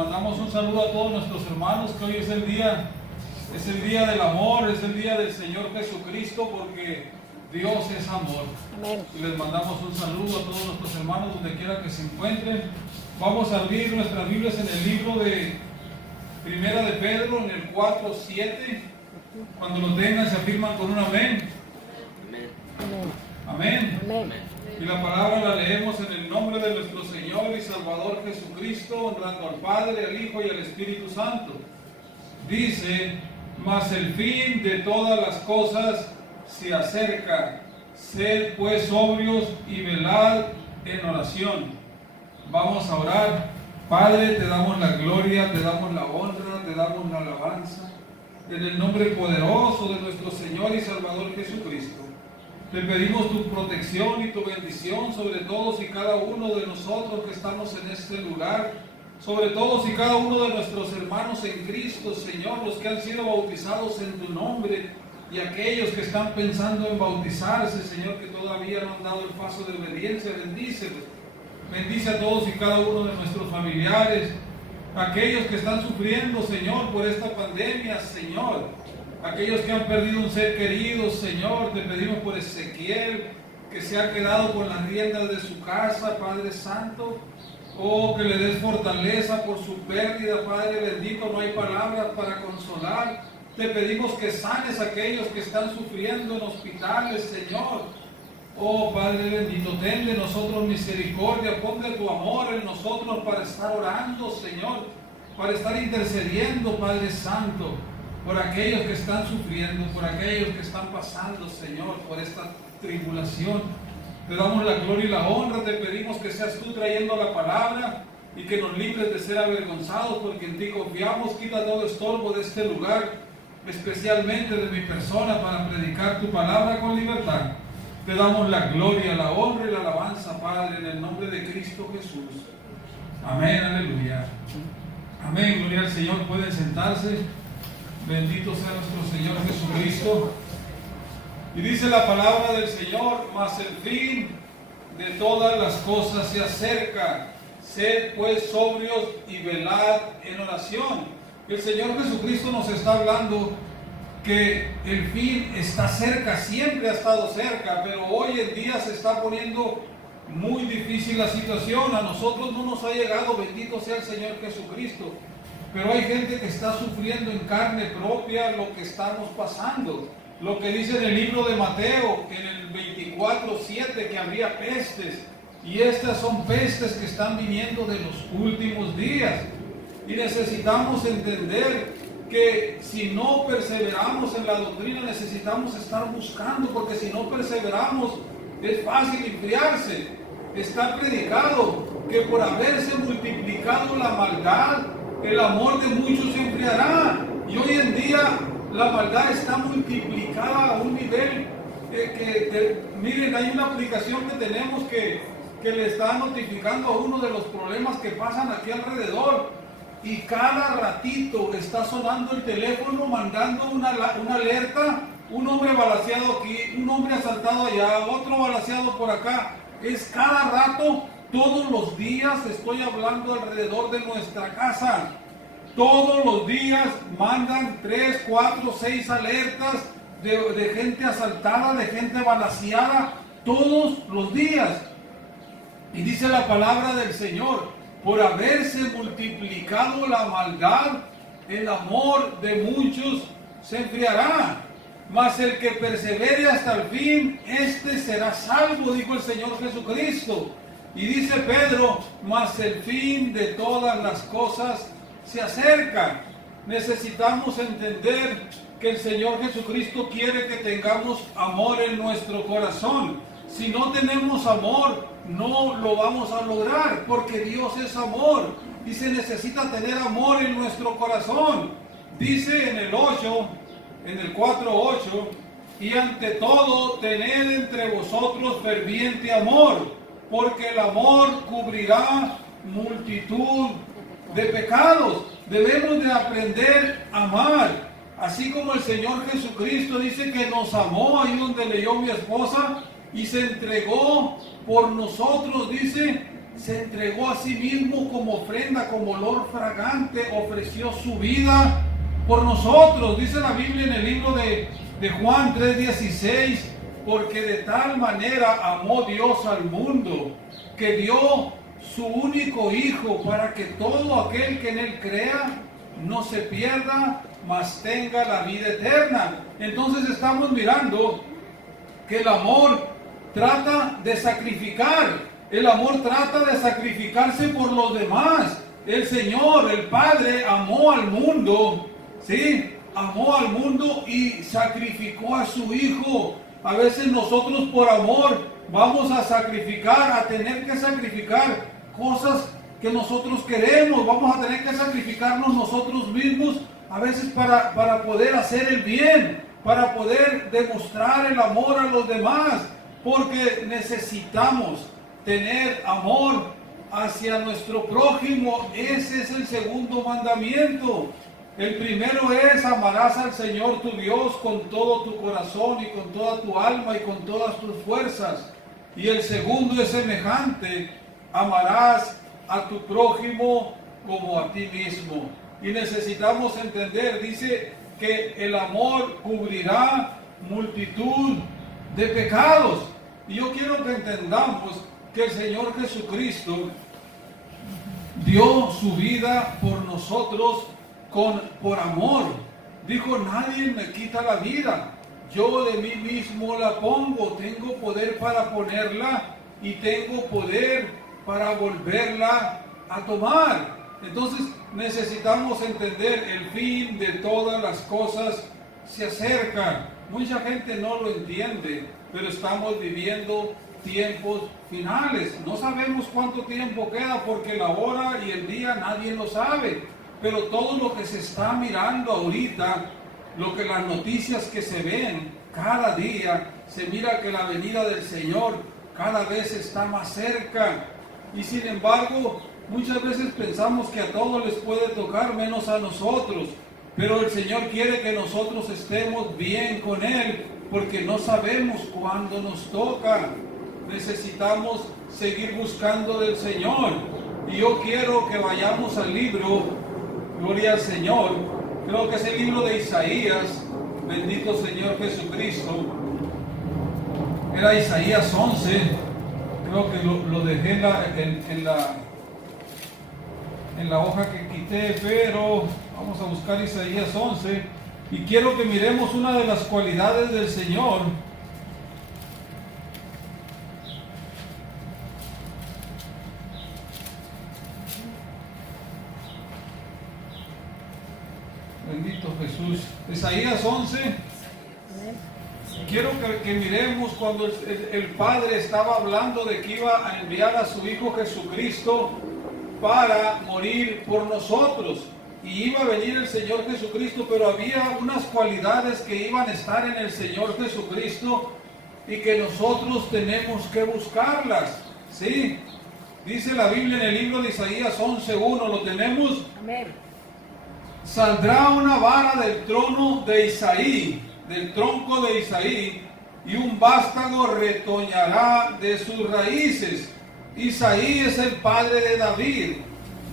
mandamos un saludo a todos nuestros hermanos, que hoy es el día del amor, es el día del Señor Jesucristo, porque Dios es amor. Amén. Y les mandamos un saludo a todos nuestros hermanos donde quiera que se encuentren. Vamos a abrir nuestras Biblias en el libro de Primera de Pedro, en el 4:7. Cuando lo tengan se afirman con un amén. Amén. Amén. Amén. Y la palabra la leemos en el nombre de nuestro Señor y Salvador Jesucristo, honrando al Padre, al Hijo y al Espíritu Santo. Dice: mas el fin de todas las cosas se acerca. Sed pues sobrios y velad en oración. Vamos a orar. Padre, te damos la gloria, te damos la honra, te damos la alabanza. En el nombre poderoso de nuestro Señor y Salvador Jesucristo, te pedimos tu protección y tu bendición sobre todos y cada uno de nosotros que estamos en este lugar, sobre todos y cada uno de nuestros hermanos en Cristo, Señor, los que han sido bautizados en tu nombre y aquellos que están pensando en bautizarse, Señor, que todavía no han dado el paso de obediencia. Bendícelos. Bendice a todos y cada uno de nuestros familiares, aquellos que están sufriendo, Señor, por esta pandemia, Señor. Aquellos que han perdido un ser querido, Señor, te pedimos por Ezequiel, que se ha quedado con las riendas de su casa, Padre Santo. Oh, que le des fortaleza por su pérdida, Padre bendito, no hay palabras para consolar. Te pedimos que sanes a aquellos que están sufriendo en hospitales, Señor. Oh, Padre bendito, ten de nosotros misericordia, pon de tu amor en nosotros para estar orando, Señor, para estar intercediendo, Padre Santo, por aquellos que están sufriendo, por aquellos que están pasando, Señor, por esta tribulación. Te damos la gloria y la honra, te pedimos que seas tú trayendo la palabra y que nos libres de ser avergonzados, porque en ti confiamos. Quita todo estorbo de este lugar, especialmente de mi persona, para predicar tu palabra con libertad. Te damos la gloria, la honra y la alabanza, Padre, en el nombre de Cristo Jesús. Amén, aleluya. Amén, gloria al Señor. Pueden sentarse. Bendito sea nuestro Señor Jesucristo. Y dice la palabra del Señor: mas el fin de todas las cosas se acerca. Sed pues sobrios y velad en oración. El Señor Jesucristo nos está hablando que el fin está cerca, siempre ha estado cerca, pero hoy en día se está poniendo muy difícil la situación. A nosotros no nos ha llegado, bendito sea el Señor Jesucristo, pero hay gente que está sufriendo en carne propia lo que estamos pasando. Lo que dice en el libro de Mateo, en el 24:7, que habría pestes, y estas son pestes que están viniendo de los últimos días. Y necesitamos entender que si no perseveramos en la doctrina, necesitamos estar buscando, porque si no perseveramos es fácil enfriarse. Está predicado que por haberse multiplicado la maldad, el amor de muchos se enfriará. Y hoy en día la maldad está multiplicada a un nivel miren, hay una aplicación que tenemos que le está notificando a uno de los problemas que pasan aquí alrededor. Y cada ratito está sonando el teléfono, mandando una alerta. Un hombre balaceado aquí, un hombre asaltado allá, otro balaceado por acá. Es cada rato, todos los días. Estoy hablando alrededor de nuestra casa. Todos los días mandan 3, 4, 6 alertas de gente asaltada, de gente balaceada, todos los días. Y dice la palabra del Señor: por haberse multiplicado la maldad, el amor de muchos se enfriará. Mas el que persevere hasta el fin, este será salvo, dijo el Señor Jesucristo. Y dice Pedro: mas el fin de todas las cosas se acerca. Necesitamos entender que el Señor Jesucristo quiere que tengamos amor en nuestro corazón. Si no tenemos amor, no lo vamos a lograr, porque Dios es amor y se necesita tener amor en nuestro corazón. Dice en el 4:8, y ante todo tened entre vosotros ferviente amor, porque el amor cubrirá multitud de pecados. Debemos de aprender a amar, así como el Señor Jesucristo dice que nos amó, ahí donde leyó mi esposa, y se entregó por nosotros, dice, se entregó a sí mismo como ofrenda, como olor fragante, ofreció su vida por nosotros. Dice la Biblia en el libro de Juan 3:16, porque de tal manera amó Dios al mundo, que dio su único Hijo, para que todo aquel que en Él crea no se pierda, mas tenga la vida eterna. Entonces estamos mirando que el amor trata de sacrificar. El amor trata de sacrificarse por los demás. El Señor, el Padre, amó al mundo, ¿sí? Amó al mundo y sacrificó a su Hijo. A veces nosotros por amor vamos a sacrificar, a tener que sacrificar cosas que nosotros queremos. Vamos a tener que sacrificarnos nosotros mismos, a veces para poder hacer el bien, para poder demostrar el amor a los demás, porque necesitamos tener amor hacia nuestro prójimo. Ese es el segundo mandamiento. El primero es: amarás al Señor tu Dios con todo tu corazón y con toda tu alma y con todas tus fuerzas. Y el segundo es semejante: amarás a tu prójimo como a ti mismo. Y necesitamos entender, dice, que el amor cubrirá multitud de pecados. Y yo quiero que entendamos que el Señor Jesucristo dio su vida por nosotros por amor. Dijo: nadie me quita la vida, yo de mí mismo la pongo. Tengo poder para ponerla y tengo poder para volverla a tomar. Entonces necesitamos entender: el fin de todas las cosas se acerca. Mucha gente no lo entiende, pero estamos viviendo tiempos finales. No sabemos cuánto tiempo queda, porque la hora y el día nadie lo sabe. Pero todo lo que se está mirando ahorita, las noticias que se ven cada día, se mira que la venida del Señor cada vez está más cerca. Y sin embargo, muchas veces pensamos que a todos les puede tocar, menos a nosotros. Pero el Señor quiere que nosotros estemos bien con Él, porque no sabemos cuándo nos toca. Necesitamos seguir buscando del Señor. Y yo quiero que vayamos al libro, gloria al Señor, creo que es el libro de Isaías. Bendito Señor Jesucristo. Era Isaías 11. Creo que lo dejé en la hoja que quité, pero vamos a buscar Isaías 11. Y quiero que miremos una de las cualidades del Señor. Bendito Jesús. Isaías 11. Quiero que miremos cuando el Padre estaba hablando de que iba a enviar a su Hijo Jesucristo para morir por nosotros. Y iba a venir el Señor Jesucristo, pero había unas cualidades que iban a estar en el Señor Jesucristo y que nosotros tenemos que buscarlas. ¿Sí? Dice la Biblia en el libro de Isaías 11:1, ¿lo tenemos? Amén. Saldrá una vara del trono de Isaí, del tronco de Isaí, y un vástago retoñará de sus raíces. Isaí es el padre de David.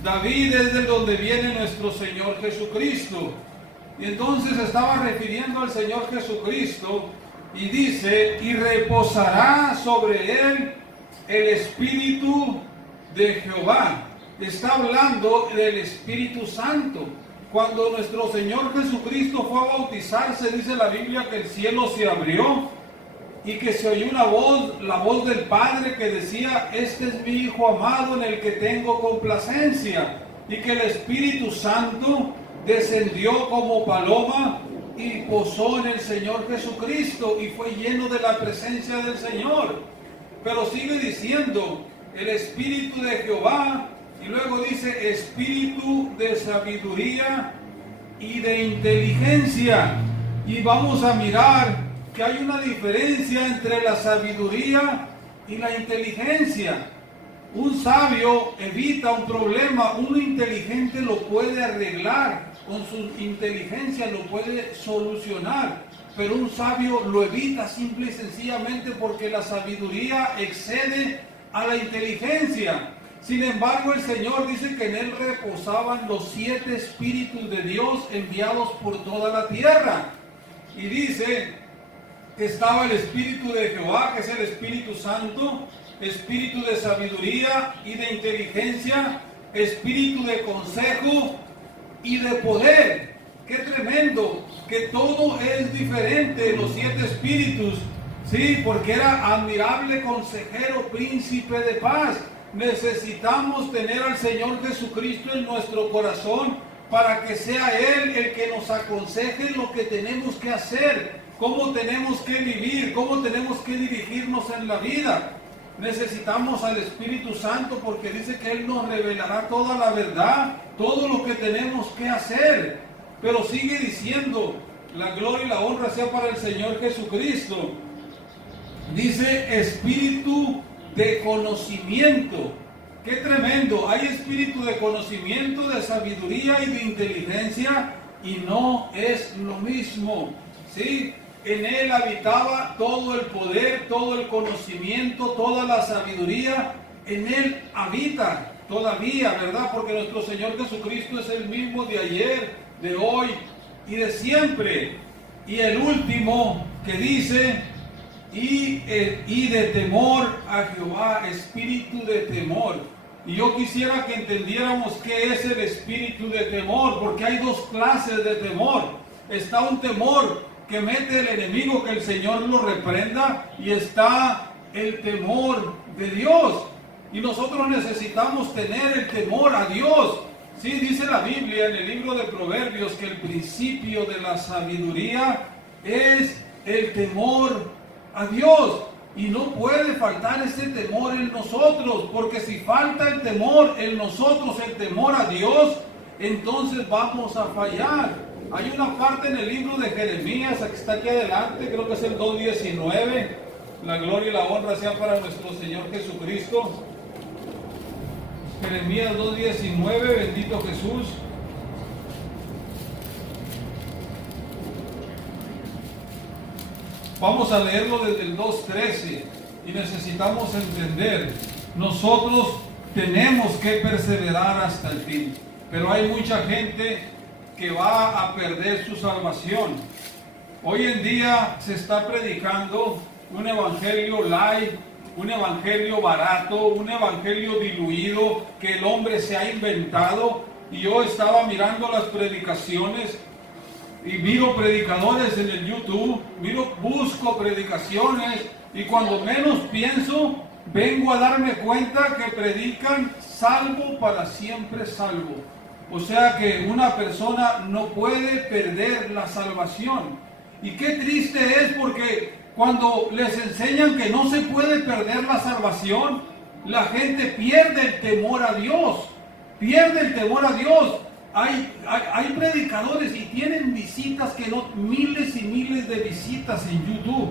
David es de donde viene nuestro Señor Jesucristo. Y entonces estaba refiriendo al Señor Jesucristo y dice: y reposará sobre él el Espíritu de Jehová. Está hablando del Espíritu Santo. Cuando nuestro Señor Jesucristo fue a bautizarse, dice la Biblia que el cielo se abrió y que se oyó una voz, la voz del Padre, que decía: este es mi Hijo amado en el que tengo complacencia. Y que el Espíritu Santo descendió como paloma y posó en el Señor Jesucristo y fue lleno de la presencia del Señor. Pero sigue diciendo: el Espíritu de Jehová. Y luego dice: espíritu de sabiduría y de inteligencia. Y vamos a mirar que hay una diferencia entre la sabiduría y la inteligencia. Un sabio evita un problema, un inteligente lo puede arreglar, con su inteligencia lo puede solucionar. Pero un sabio lo evita simple y sencillamente porque la sabiduría excede a la inteligencia. Sin embargo, el Señor dice que en él reposaban los 7 espíritus de Dios enviados por toda la tierra. Y dice que estaba el Espíritu de Jehová, que es el Espíritu Santo, espíritu de sabiduría y de inteligencia, espíritu de consejo y de poder. ¡Qué tremendo! Que todo es diferente, los 7 espíritus, sí, porque era admirable consejero, príncipe de paz. Necesitamos tener al Señor Jesucristo en nuestro corazón para que sea Él el que nos aconseje lo que tenemos que hacer, cómo tenemos que vivir, cómo tenemos que dirigirnos en la vida. Necesitamos al Espíritu Santo porque dice que Él nos revelará toda la verdad, todo lo que tenemos que hacer. Pero sigue diciendo, la gloria y la honra sea para el Señor Jesucristo. Dice espíritu de conocimiento. ¡Qué tremendo! Hay espíritu de conocimiento, de sabiduría y de inteligencia, y no es lo mismo, ¿sí? En él habitaba todo el poder, todo el conocimiento, toda la sabiduría. En él habita todavía, ¿verdad? Porque nuestro Señor Jesucristo es el mismo de ayer, de hoy y de siempre. Y el último que dice, y de temor a Jehová, espíritu de temor. Y yo quisiera que entendiéramos qué es el espíritu de temor, porque hay 2 clases de temor. Está un temor que mete el enemigo, que el Señor lo reprenda, y está el temor de Dios. Y nosotros necesitamos tener el temor a Dios. Sí, dice la Biblia en el libro de Proverbios que el principio de la sabiduría es el temor a Dios. Y no puede faltar ese temor en nosotros, porque si falta el temor en nosotros, el temor a Dios, entonces vamos a fallar. Hay una parte en el libro de Jeremías, que está aquí adelante, creo que es el 2:19. La gloria y la honra sea para nuestro Señor Jesucristo. Jeremías 2:19, bendito Jesús. Vamos a leerlo desde el 2:13 y necesitamos entender, nosotros tenemos que perseverar hasta el fin, pero hay mucha gente que va a perder su salvación. Hoy en día se está predicando un evangelio light, un evangelio barato, un evangelio diluido que el hombre se ha inventado. Y yo estaba mirando las predicaciones y miro predicadores en el YouTube, busco predicaciones, y cuando menos pienso, vengo a darme cuenta que predican salvo para siempre salvo. O sea que una persona no puede perder la salvación. Y qué triste es, porque cuando les enseñan que no se puede perder la salvación, la gente pierde el temor a Dios. Pierde el temor a Dios. Hay predicadores y tienen visitas que no, miles y miles de visitas en YouTube.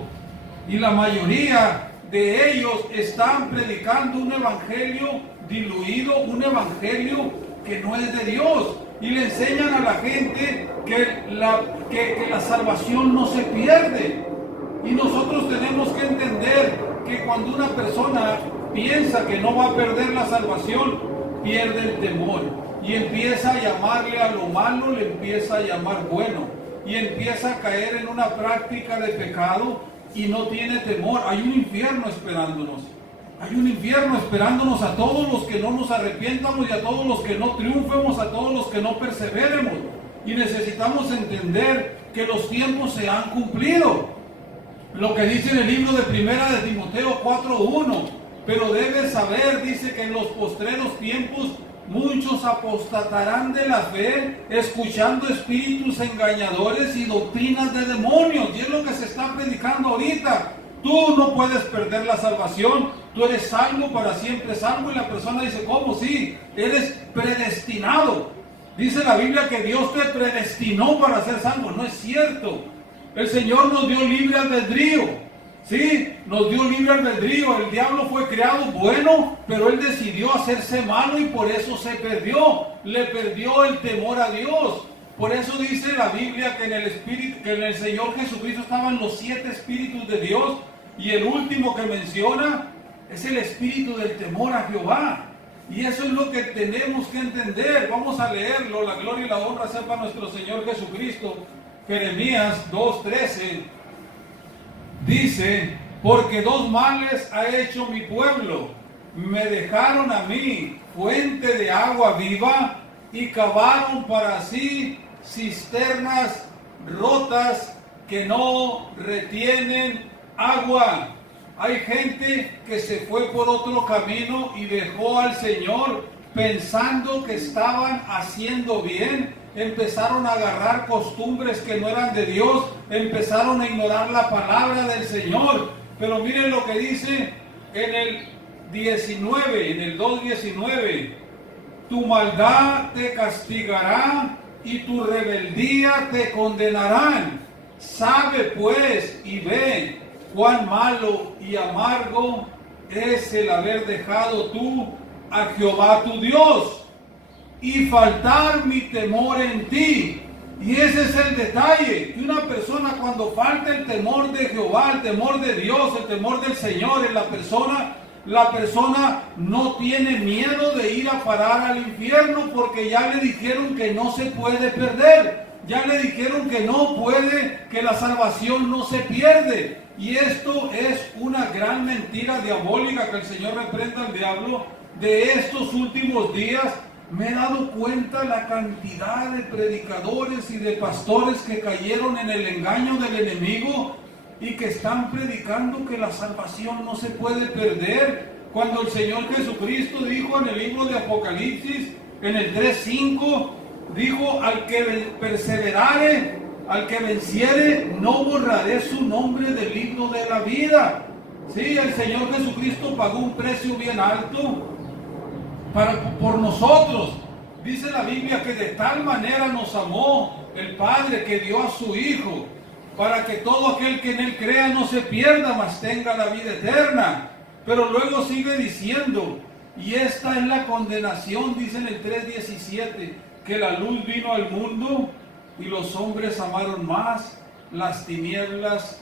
Y la mayoría de ellos están predicando un evangelio diluido, un evangelio que no es de Dios. Y le enseñan a la gente que la salvación no se pierde. Y nosotros tenemos que entender que cuando una persona piensa que no va a perder la salvación, pierde el temor. Y empieza a llamarle a lo malo, le empieza a llamar bueno. Y empieza a caer en una práctica de pecado y no tiene temor. Hay un infierno esperándonos. Hay un infierno esperándonos a todos los que no nos arrepientamos y a todos los que no triunfemos, a todos los que no perseveremos. Y necesitamos entender que los tiempos se han cumplido. Lo que dice en el libro de Primera de Timoteo 4:1. Pero debes saber, dice, que en los postreros tiempos muchos apostatarán de la fe, escuchando espíritus engañadores y doctrinas de demonios. Y es lo que se está predicando ahorita. Tú no puedes perder la salvación. Tú eres salvo para siempre salvo. Y la persona dice, ¿cómo? Sí, eres predestinado. Dice la Biblia que Dios te predestinó para ser salvo. No es cierto. El Señor nos dio libre albedrío. Sí, nos dio libre albedrío. El diablo fue creado bueno, pero él decidió hacerse malo y por eso se perdió. Le perdió el temor a Dios. Por eso dice la Biblia que en el Señor Jesucristo estaban los 7 espíritus de Dios, y el último que menciona es el espíritu del temor a Jehová. Y eso es lo que tenemos que entender. Vamos a leerlo. La gloria y la honra sea para nuestro Señor Jesucristo. Jeremías 2:13 dice: porque dos males ha hecho mi pueblo. Me dejaron a mí fuente de agua viva y cavaron para sí cisternas rotas que no retienen agua. Hay gente que se fue por otro camino y dejó al Señor pensando que estaban haciendo bien. Empezaron a agarrar costumbres que no eran de Dios, empezaron a ignorar la palabra del Señor. Pero miren lo que dice en el 19, en el 2:19: tu maldad te castigará y tu rebeldía te condenarán. Sabe pues y ve cuán malo y amargo es el haber dejado tú a Jehová tu Dios y faltar mi temor en ti. Y ese es el detalle, que una persona cuando falta el temor de Jehová, el temor de Dios, el temor del Señor en la persona no tiene miedo de ir a parar al infierno, porque ya le dijeron que no se puede perder, ya le dijeron que no puede, que la salvación no se pierde. Y esto es una gran mentira diabólica, que el Señor reprenda al diablo. De estos últimos días me he dado cuenta la cantidad de predicadores y de pastores que cayeron en el engaño del enemigo y que están predicando que la salvación no se puede perder, cuando el Señor Jesucristo dijo en el libro de Apocalipsis, en el 3:5, dijo: al que perseverare, al que venciere, no borraré su nombre del libro de la vida. Sí, el Señor Jesucristo pagó un precio bien alto por nosotros. Dice la Biblia que de tal manera nos amó el Padre que dio a su Hijo, para que todo aquel que en Él crea no se pierda, mas tenga la vida eterna. Pero luego sigue diciendo: y esta es la condenación, dice en el 3:17, que la luz vino al mundo y los hombres amaron más las tinieblas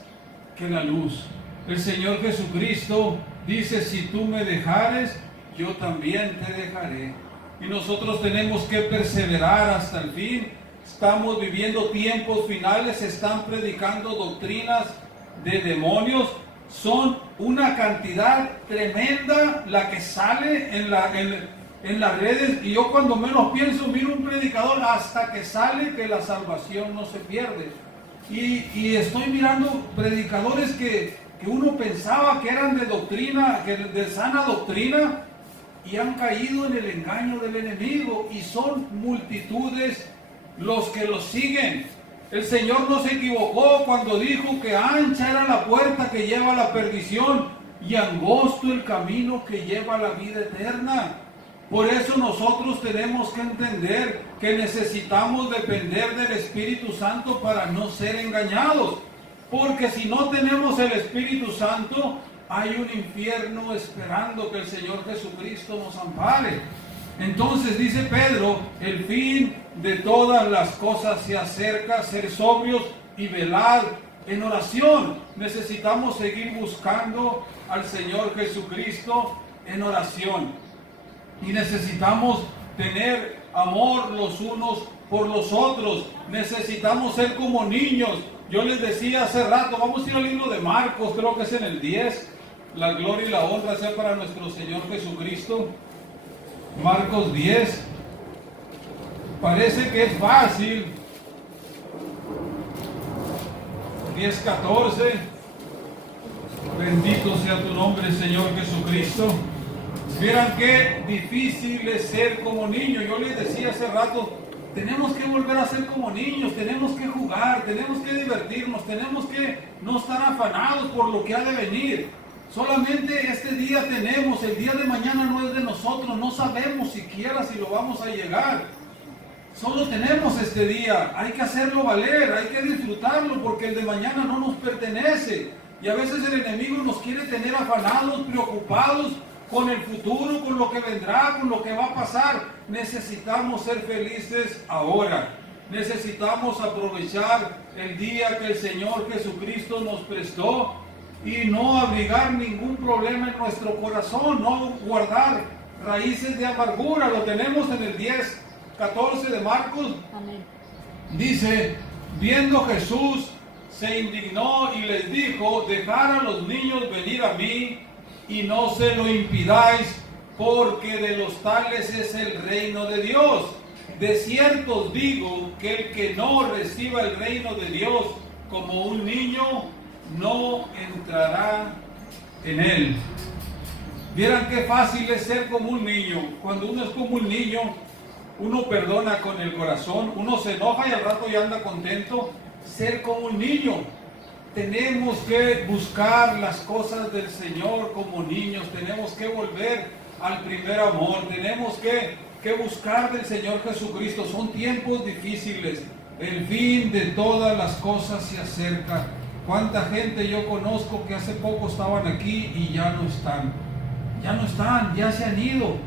que la luz. El Señor Jesucristo dice: si tú me dejares, yo también te dejaré. Y nosotros tenemos que perseverar hasta el fin. Estamos viviendo tiempos finales, se están predicando doctrinas de demonios. Son una cantidad tremenda la que sale en las redes. Y yo cuando menos pienso, miro un predicador hasta que sale que la salvación no se pierde. Y estoy mirando predicadores que uno pensaba que eran de doctrina, de sana doctrina, y han caído en el engaño del enemigo, y son multitudes los que los siguen. El Señor no se equivocó cuando dijo que ancha era la puerta que lleva a la perdición y angosto el camino que lleva a la vida eterna. Por eso nosotros tenemos que entender que necesitamos depender del Espíritu Santo para no ser engañados, porque si no tenemos el Espíritu Santo, hay un infierno esperando que el Señor Jesucristo nos ampare. Entonces dice Pedro: el fin de todas las cosas se acerca, ser sobrios y velad en oración. Necesitamos seguir buscando al Señor Jesucristo en oración. Y necesitamos tener amor los unos por los otros. Necesitamos ser como niños. Yo les decía hace rato, vamos a ir al libro de Marcos, creo que es en el 10. La gloria y la honra sea para nuestro Señor Jesucristo. Marcos 10. Parece que es fácil. 10:14. Bendito sea tu nombre, Señor Jesucristo. Vieran qué difícil es ser como niños. Yo les decía hace rato, tenemos que volver a ser como niños, tenemos que jugar, tenemos que divertirnos, tenemos que no estar afanados por lo que ha de venir. Solamente este día tenemos, el día de mañana no es de nosotros, no sabemos siquiera si lo vamos a llegar. Solo tenemos este día, hay que hacerlo valer, hay que disfrutarlo, porque el de mañana no nos pertenece. Y a veces el enemigo nos quiere tener afanados, preocupados con el futuro, con lo que vendrá, con lo que va a pasar. Necesitamos ser felices ahora. Necesitamos aprovechar el día que el Señor Jesucristo nos prestó y no abrigar ningún problema en nuestro corazón, no guardar raíces de amargura. Lo tenemos en el 10:14 de Marcos. Amén. Dice, viendo Jesús, se indignó y les dijo, dejad a los niños venir a mí y no se lo impidáis, porque de los tales es el reino de Dios. De cierto os digo que el que no reciba el reino de Dios como un niño, no entrará en él. Vieran qué fácil es ser como un niño. Cuando uno es como un niño, uno perdona con el corazón, uno se enoja y al rato ya anda contento. Ser como un niño. Tenemos que buscar las cosas del Señor como niños. Tenemos que volver al primer amor. Tenemos que buscar del Señor Jesucristo. Son tiempos difíciles. El fin de todas las cosas se acerca. ¿Cuánta gente yo conozco que hace poco estaban aquí y ya no están? Ya no están, ya se han ido,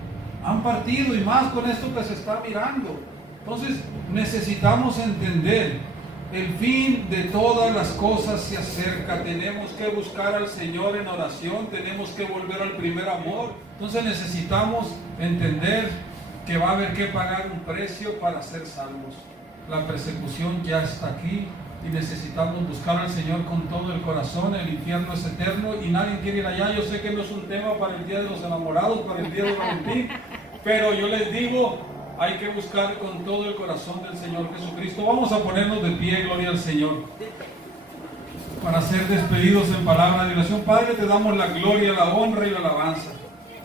han partido, y más con esto que se está mirando. Entonces necesitamos entender, el fin de todas las cosas se acerca. Tenemos que buscar al Señor en oración, tenemos que volver al primer amor. Entonces necesitamos entender que va a haber que pagar un precio para ser salvos. La persecución ya está aquí y necesitamos buscar al Señor con todo el corazón. El infierno es eterno y nadie quiere ir allá. Yo sé que no es un tema para el Día de los Enamorados, para el Día de Valentín, pero yo les digo, hay que buscar con todo el corazón del Señor Jesucristo. Vamos a ponernos de pie, gloria al Señor, para ser despedidos en palabra de oración. Padre, te damos la gloria, la honra y la alabanza.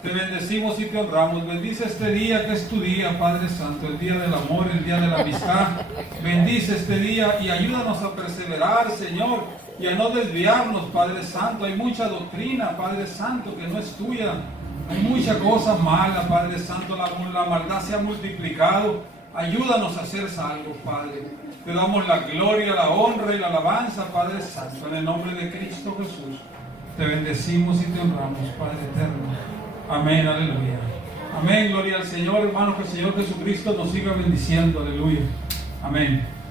Te bendecimos y te honramos. Bendice este día que es tu día, Padre Santo, el día del amor, el día de la amistad. Bendice este día y ayúdanos a perseverar, Señor, y a no desviarnos, Padre Santo. Hay mucha doctrina, Padre Santo, que no es tuya. Hay mucha cosa mala, Padre Santo. La maldad se ha multiplicado. Ayúdanos a ser salvos, Padre. Te damos la gloria, la honra y la alabanza, Padre Santo, en el nombre de Cristo Jesús. Te bendecimos y te honramos, Padre eterno. Amén, aleluya. Amén, gloria al Señor, hermanos, que el Señor Jesucristo nos siga bendiciendo, aleluya. Amén.